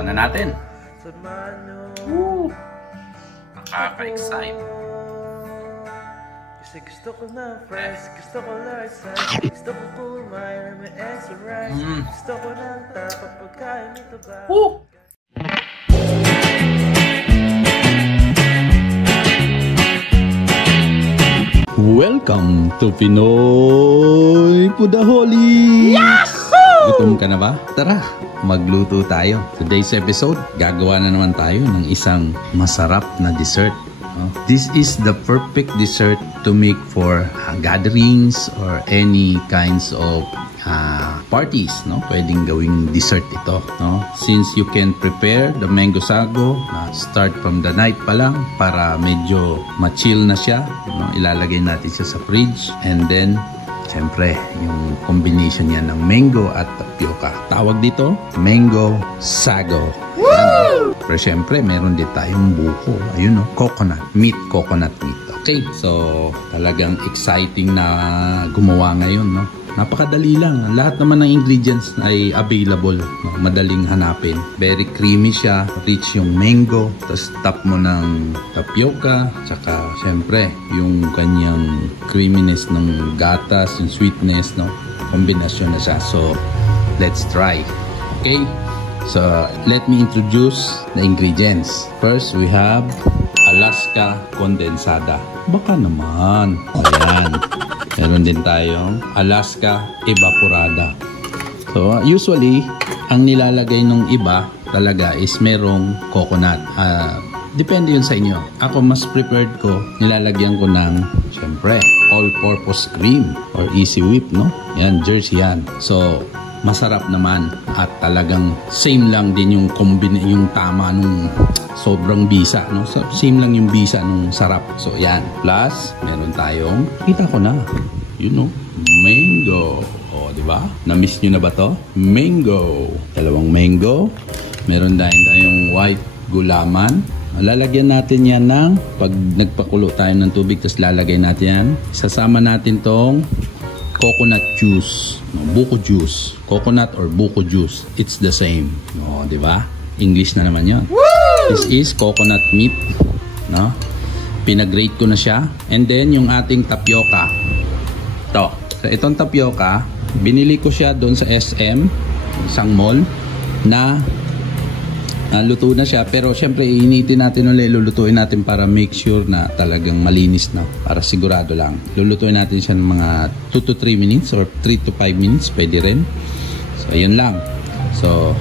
Tikman na natin. Woo! Nakaka-excite. Gusto ko na fresh, gusto ko large size, gusto ko kumain na may extra rice, gusto ko ng tapang pagkain nito ba? Woo! Welcome to Pinoy Pudaholi! Yahoo! Gutom ka na ba? Tara, magluto tayo. Today's episode, gagawa na naman tayo ng isang masarap na dessert. This is the perfect dessert to make for gatherings or any kinds of parties, no? Pwedeng gawing dessert ito, no? Since you can prepare the mango sago, start from the night pa lang para medyo ma-chill na siya, no? Ilalagay natin siya sa fridge, and then syempre yung combination niya ng mango at tapioca. Tawag dito mango sago. Pero syempre, meron din tayong buko. Ayun, no? Coconut meat. Okay, so talagang exciting na gumawa ngayon, no? Napakadali lang. Lahat naman ng ingredients ay available, no? Madaling hanapin. Very creamy siya. Rich yung mango. Tapos top mo ng tapioca. Tsaka syempre, yung kanyang creaminess ng gatas, yung sweetness, no? Kombinasyon na siya. So, let's try. Okay? So, let me introduce the ingredients. First, we have Alaska condensada. Baka naman. Ayan. Meron din tayong Alaska evaporada. So, usually, ang nilalagay ng iba talaga is merong coconut. Depende yun sa inyo. Ako, mas prepared ko, nilalagyan ko ng, syempre, all-purpose cream or easy whip, no? Yan, Jersey yan. So, masarap naman at talagang same lang din yung yung tama nung sobrang bisa, no? So, same lang yung bisa nung sarap. So yan, plus meron tayong, kita ko na, you know, mango. O, di ba? Na-miss nyo na ba to? Mango. Dalawang mango. Meron din tayong white gulaman. Lalagyan natin yan ng, pag nagpakulo tayo ng tubig, tapos lalagay natin yan, sasama natin tong coconut juice, no, buko juice, coconut or buko juice, it's the same, no, di ba? English na naman 'yon. This is coconut meat, no? Pinagrate ko na siya, and then yung ating tapioca. So itong tapioca, binili ko siya doon sa SM, isang mall, na luto na siya, pero syempre initin natin ulit, lulutuin natin para make sure na talagang malinis na, para sigurado lang. Lulutuin natin siya ng mga 2 to 3 minutes or 3 to 5 minutes, pwede rin. So yun lang. So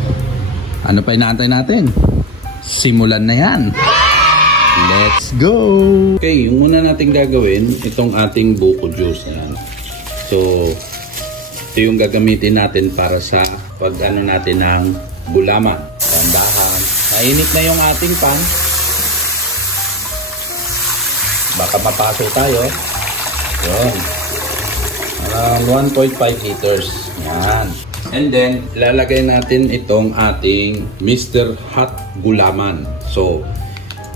ano pa inaantay natin? Simulan na yan. Let's go! Okay, yung una natin gagawin, itong ating buko juice. Yan. So ito yung gagamitin natin para sa pag-ano natin ng gulaman. Dahan-dahan. Mainit na yung ating pan. Baka mapaso tayo. Yun. 1.5 liters. Yan. And then, lalagay natin itong ating Mr. Hot Gulaman. So,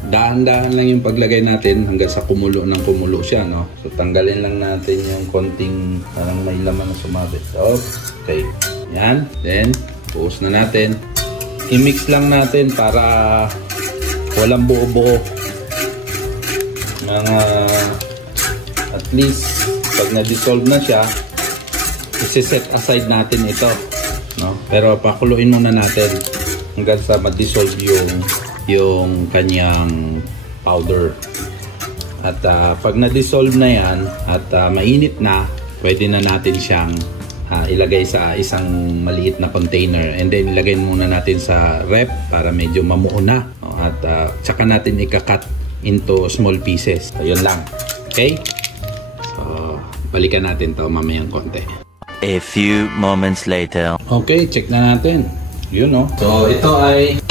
dahan-dahan lang yung paglagay natin hanggang sa kumulo ng kumulo siya, no? So, tanggalin lang natin yung konting parang may laman na sumabit. So, okay. Yan. Then, buhos na natin. I-mix lang natin para walang buo-buo. Mga at least pag na-dissolve na siya, isi-set aside natin ito, no? Pero pakuluin muna natin hanggang sa ma-dissolve yung kanyang powder. At pag na-dissolve na yan at mainit na, pwede na natin siyang ilagay sa isang maliit na container, and then ilagay muna natin sa rep para medyo mamuo na, at saka natin ika-cut into small pieces. So, yun lang. Okay? So, balikan natin to mamayang konti. A few moments later. Okay, check na natin. Yun, no? So, ito ay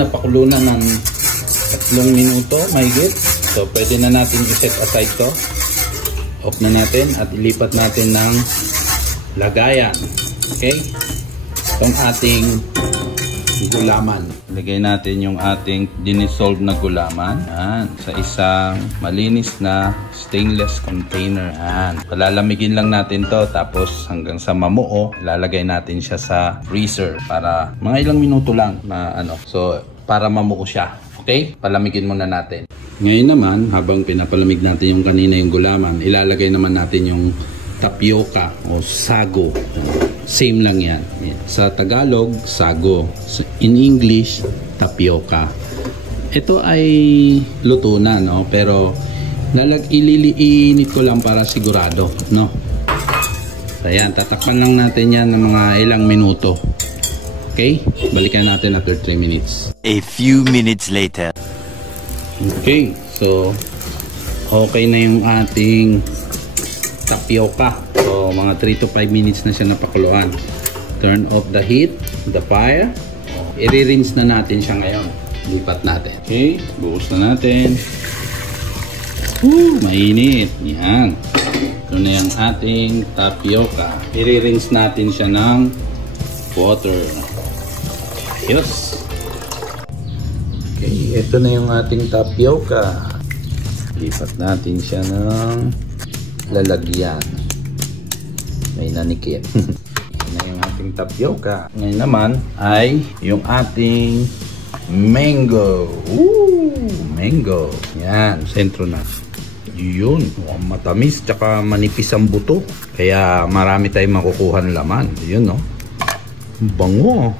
napakulo na ng 3 minuto, mahigit. So, pwede na natin i-set aside to. Off na natin at ilipat natin ng lagayan. Okay? Itong ating gulaman. Lagay natin yung ating dinisolve na gulaman. Yan. Sa isang malinis na stainless container. Yan. Palalamigin lang natin to. Tapos hanggang sa mamuo, ilalagay natin siya sa freezer para mga ilang minuto lang na So, para mamuo siya. Okay? Palamigin muna natin. Ngayon naman, habang pinapalamig natin yung kanina yung gulaman, ilalagay naman natin yung tapioca o sago. Same lang yan. Sa Tagalog, sago. In English, tapioca. Ito ay luto na, no? Pero ililiinit ko lang para sigurado, no? Ayan, tatakpan lang natin yan ng mga ilang minuto. Okay? Balikan natin after 3 minutes. A few minutes later. Okay, so okay na yung ating tapioca. So mga 3 to 5 minutes na siya napakuluan. Turn off the heat, the fire. I-rinse na natin siya ngayon. Lipat natin. Okay, buhos na natin. Mainit. Yan. Ito na yung ating tapioca. I-rinse natin siya ng water. Ayos. Okay, ito na yung ating tapioca. Lipat natin siya ng lalagyan. May nanikit. Ito na yung ating tapioca. Ngayon naman ay yung ating mango. Mango. Yan, sentro na. Yun, matamis tsaka manipis ang buto. Kaya marami tayong makukuha ng laman. Yun, no? Bango.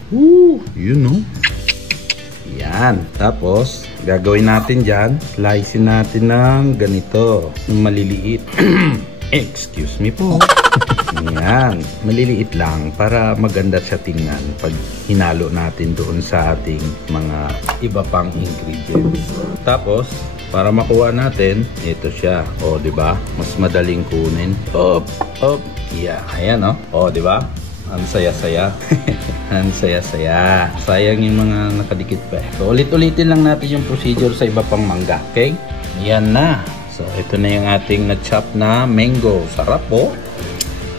Yun, no? Yan. Tapos, gagawin natin dyan, slicein natin ng ganito, maliliit. Excuse me po. Yan. Maliliit lang para maganda siya tingnan pag hinalo natin doon sa ating mga iba pang ingredients. Tapos, para makuha natin, ito siya. O, diba? Mas madaling kunin. Up. Yeah. Ayan, o. O, diba? Ang saya-saya. Ang saya-saya. Sayang yung mga nakadikit pa. So, ulit-ulitin lang natin yung procedure sa iba pang mangga. Okay? Yan na. So, ito na yung ating na-chop na mango. Sarap po.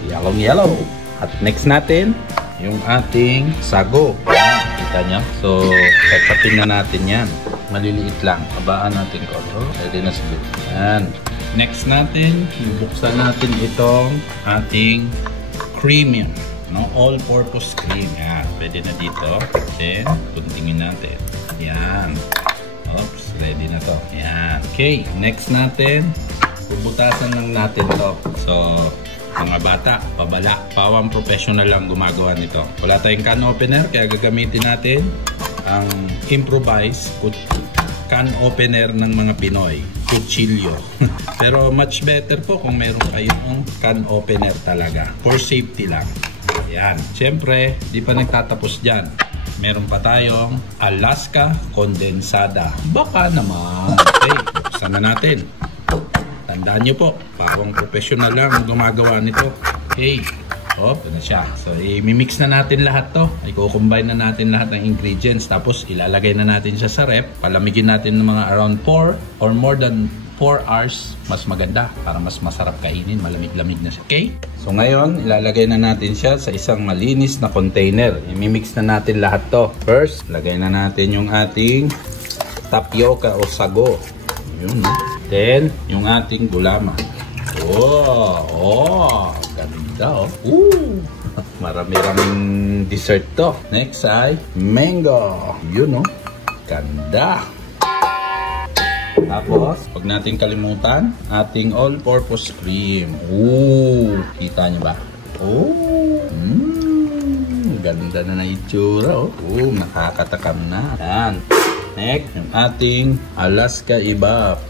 Yellow. At next natin, yung ating sago. Kita nyo? So, chopin na natin yan. Maliliit lang. Habaan natin ko. Ready na siguro. Yan. Next natin, buksan natin itong ating cream yan. No, all-purpose cream. Yan. Pwede na dito. Then, kuntingin natin. Yan. Oops, ready na to. Yan. Okay, next natin, bubutasan lang natin to. So, mga bata, pabala. Pawang professional lang gumagawa nito. Wala tayong can opener, kaya gagamitin natin ang improvised can opener ng mga Pinoy. Kutsilyo. Pero much better po kung meron kayong can opener talaga. For safety lang. Yan. Siyempre, di pa nagtatapos dyan. Meron pa tayong Alaska Condensada. Baka naman. Okay, buksan na natin. Tandaan nyo po, pawang professional lang gumagawa nito. Okay. Ito na siya. So, i-mix na natin lahat to. I-combine na natin lahat ng ingredients. Tapos, ilalagay na natin siya sa rep. Palamigin natin ng mga around 4 or more than 4 hours, mas maganda para mas masarap kainin, malamig-lamig na siya. Okay? So ngayon, ilalagay na natin siya sa isang malinis na container. I-mix na natin lahat to. First, lagay na natin yung ating tapioca o sago. Yun. Then, yung ating gulaman. Ganda marami-raming dessert to. Next ay mango. Yun, ganda. Tapos, wag natin kalimutan ating all-purpose cream. Kita nyo ba? Ganda na itsura. Nakakatakam na. Yan. Next, yung ating Alaska Ibap.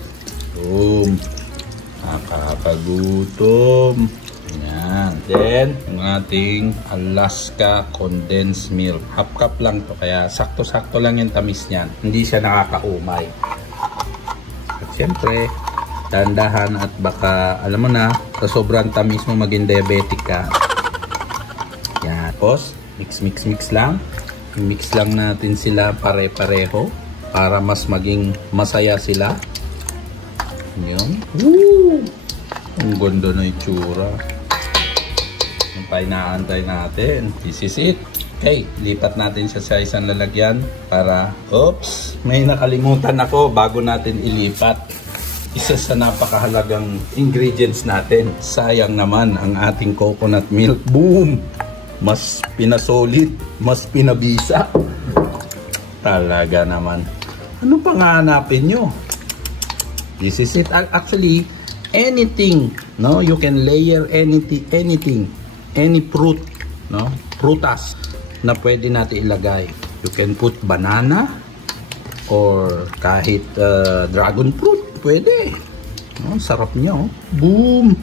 Nakakagutom. Yan. Then, yung ating Alaska Condensed Milk. Half cup lang to, kaya sakto-sakto lang yung tamis niyan. Hindi siya nakakaumay. At syempre, dandahan at baka, alam mo na, sa sobrang tamis mo maging diabetic ka. Yan. Tapos, mix lang. I-mix lang natin sila pare-pareho para mas maging masaya sila. Yun. Ang ganda na itsura. Yung pa inaantay natin. This is it. Okay, lipat natin siya sa isang lalagyan para, oops, may nakalimutan ako bago natin ilipat. Isa sa napakahalagang ingredients natin. Sayang naman ang ating coconut milk. Boom! Mas pinasolid, mas pinabisa. Talaga naman. Ano pang hahanapin nyo? This is it. Actually, anything, no? You can layer anything, any fruit, no? Prutas na pwede natin ilagay. You can put banana or kahit dragon fruit, pwede. No, sarap niya, oh. Boom!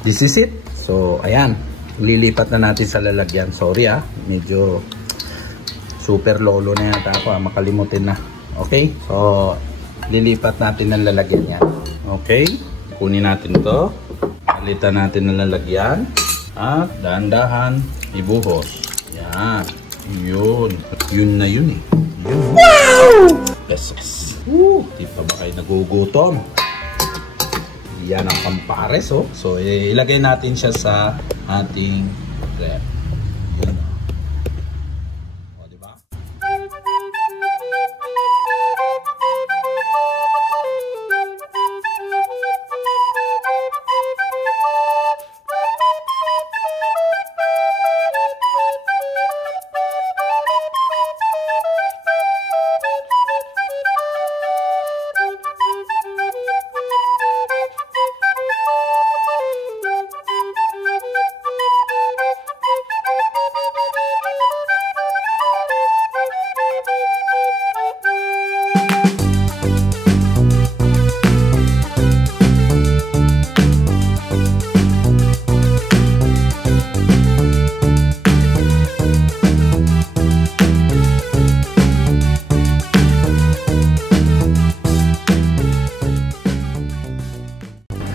This is it. So, ayan. Lilipat na natin sa lalagyan. Sorry medyo super lolo na yata ako, makalimutin na. Okay? So, lilipat natin ang lalagyan yan. Okay? Kunin natin to. Palitan natin ang lalagyan. At dahan-dahan ibuhos. Yan. Yun. Yun na yun eh. Yun. Wow! Yes, yes. Di pa ba kayo nagugutom? Yan ang pampares, oh. So, ilagay natin siya sa ating rep. Yun. O, diba?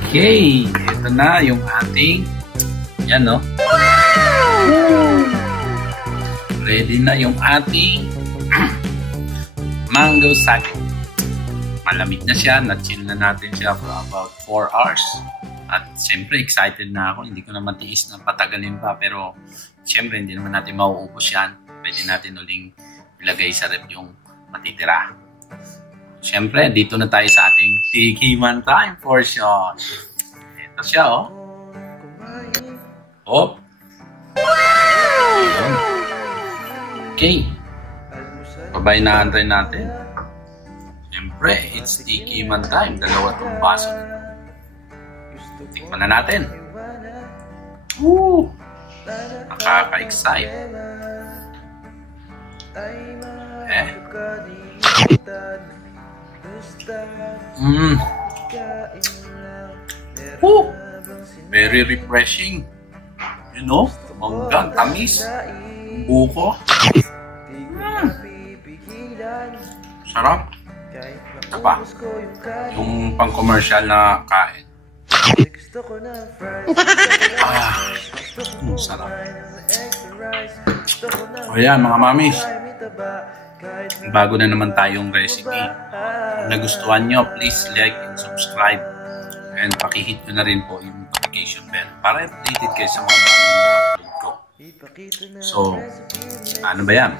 Okay, ito na yung ating, yan no. Ready na yung ating mango sago. Malamig na siya, na-chill na natin siya for about 4 hours. At siyempre excited na ako, hindi ko na matiis na patagalin pa, pero siyempre hindi naman natin mauubos yan. Pwede natin uling ilagay sa rep yung matitira. Siyempre, dito na tayo sa ating tikiman time portion. Ito siya, oh. Oh. Okay. Pabay na antay natin. Siyempre, it's tikiman time. Dalawa tong baso na ito. Tikman na natin. Woo! Nakaka-excite. Oh, very refreshing. You know, manggang tamis, buko. Sarap. Ito pa, yung pang-commercial na kain. Sarap. O yan, mga mamis. Bago na naman tayong recipe. Kung nagustuhan nyo, please like and subscribe. And pakihit nyo na rin po yung notification bell para updated kayo sa mga bagong upload ko. So, ano ba yan?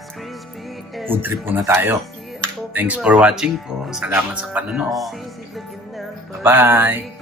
Food trip po na tayo. Thanks for watching po. Salamat sa panonood. Bye-bye!